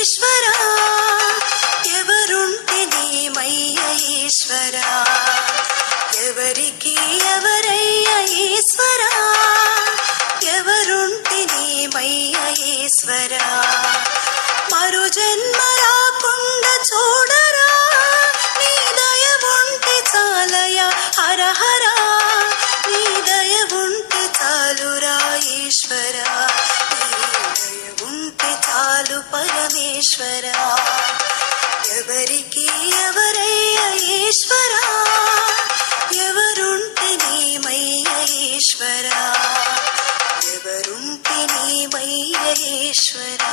ఈశ్వరా ఎవరుంటే నీమయ్య ఈశ్వరా ఎవరికి ఎవరయ్య ఈశ్వరా ఎవరుంటే నీమయ్య ఈశ్వరా మరు జన్మ రాకుండా చూడరా నీ దయ ఉంటే చాలయ హర హర నీ దయ ఉంటే చాలురా ఈశ్వరా నీ దయ ఉంటే చాలు పరమేశ్వరా ఎవరికి ఎవరయ్య ఈశ్వరా ఎవరుంటే నీమయ్య ఈశ్వరా ఎవరుంటే నీమయ్య ఈశ్వరా.